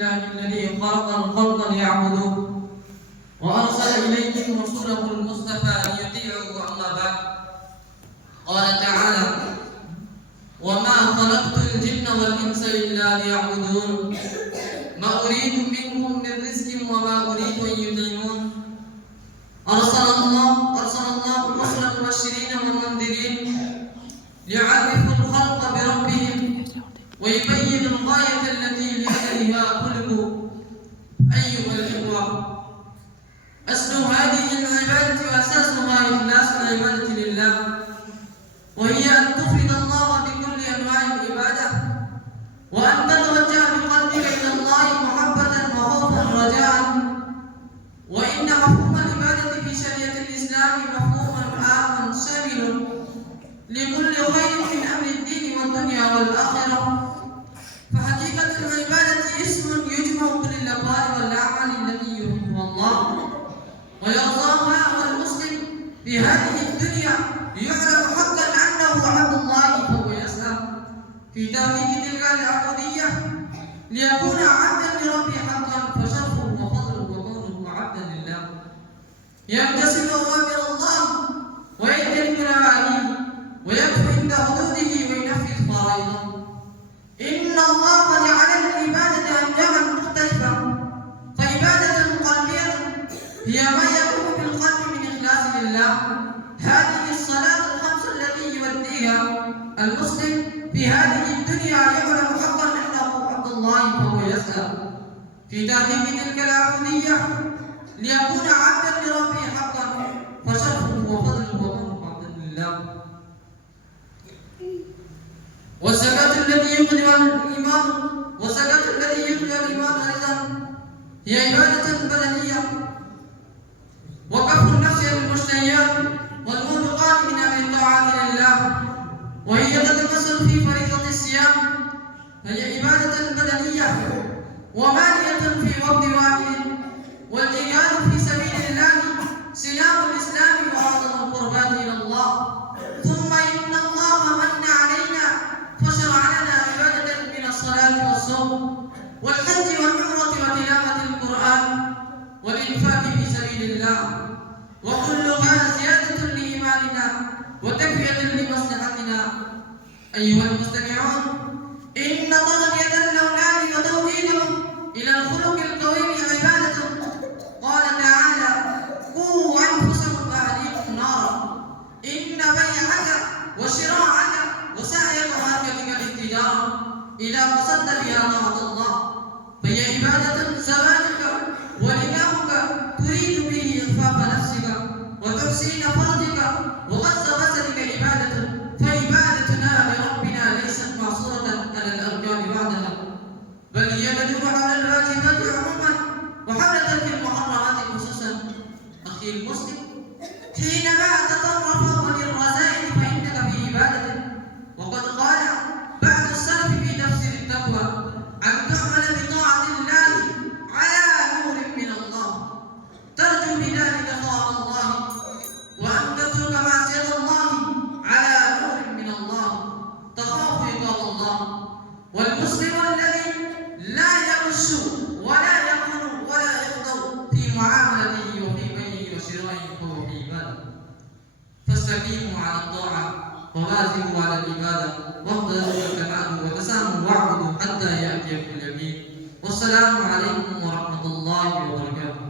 لله الذي خلق الخلق ليعبدوه وأرسل إليهم رسوله المصطفى ليطيعوه. أما بعد، قال تعالى: وما خلقت الجن والإنس إلا ليعبدون ما أريد منهم من رزق وما أريد أن يطعمون. أرسل الله رسلا مبشرين ومنذرين ليعرفوا الخلق بربهم ويبين الغاية التي لأجلها خلقوا. أيها الإخوة، أصل هذه العبادة وأساسها إخلاص العبادة لله، وهي أن تفرد الله بكل أنواع العبادة، وأن تتوجه بقلبك إلى الله محبة وخوفا ورجاء. وإن مفهوم العبادة في شريعة الإسلام مفهوم عام شامل لكل خير من أمر الدين والدنيا والآخرة. فحقيقة العبادة اسم يجمع كل الأقوال والأعمال التي يحبها الله ويرضاها، والمسلم في هذه الدنيا يعلم حقا أنه عبد الله فهو يسعى في تحقيق تلك العبودية ليكون عبدا لربه حقا، فشرفه وفضله وكونه عبدا لله يمتثل أوامر الله ويجتنب نواهيه ويقف عند حدوده وينفذ فرائضه. إن الله جعل العبادة أنواعا مختلفة، فعبادة قلبية هي ما يكون في القلب من إخلاص لله. هذه الصلاة الخمس التي يؤديها المسلم في هذه الدنيا يعلم حقا أنه عبد الله فهو يسعى في تحقيق تلك العبودية ليكون عبدا لربه حقا، فشرفه وفضله وكونه عبدا لله. والزكاة التي يخرج الإيمان أيضا هي عبادة بدنية، وكف النفس عن المشتهيات والموبقات من أمر الطاعات لله، وهي تتمثل في فريضة الصيام، فهي عبادة بدنية ومالية في وقت واحد. والجهاد في سبيل الله سلاح الإسلام وأعظم القربات إلى الله. ثم إن الله من علينا فشرع لنا عبادة من الصلاة والصوم والحج والعمرة وتلاوة القرآن والإنفاق في سبيل الله، وكلها زيادة لإيماننا وتكفية لمصلحتنا. أيها المستمعون، إن تربية الأولاد وتوجيههم إلى الخلق القويم عبادة. قال تعالى: قوا أنفسكم وأهليكم نارا. إن بيعك وشراعك وسعيك وحركتك الاتجار إذا قصدت بها طاعة الله فهي عبادة. زواجك ونكاحك تريد به إخفاف نفسك وتحسين فرجك وغض بصرك عبادة. فعبادتنا لربنا ليست محصورة على الأركان وحدها، بل هي تدور على الواجبات عموما وحول ترك المحرمات خصوصا. أخي المسلم، حينما تطرف للرذائل فإنك في عبادة. وقد قال بعض السلف في تفسير التقوى: أن تعمل بطاعة الله على نور من الله ترجو بذلك ثواب الله، وأن تترك معصية الله على نور من الله تخاف عقاب الله. والمسلم الذي لا يغش ولا يخون ولا يخضع في معاملته وفي بيعه وشرائه فهو في عبادة. فاستقيموا على الطاعة وواظبوا على العبادة واحذروا الكمال وتساموا واعبدوا حتى يأتيكم اليقين. والسلام عليكم ورحمة الله وبركاته.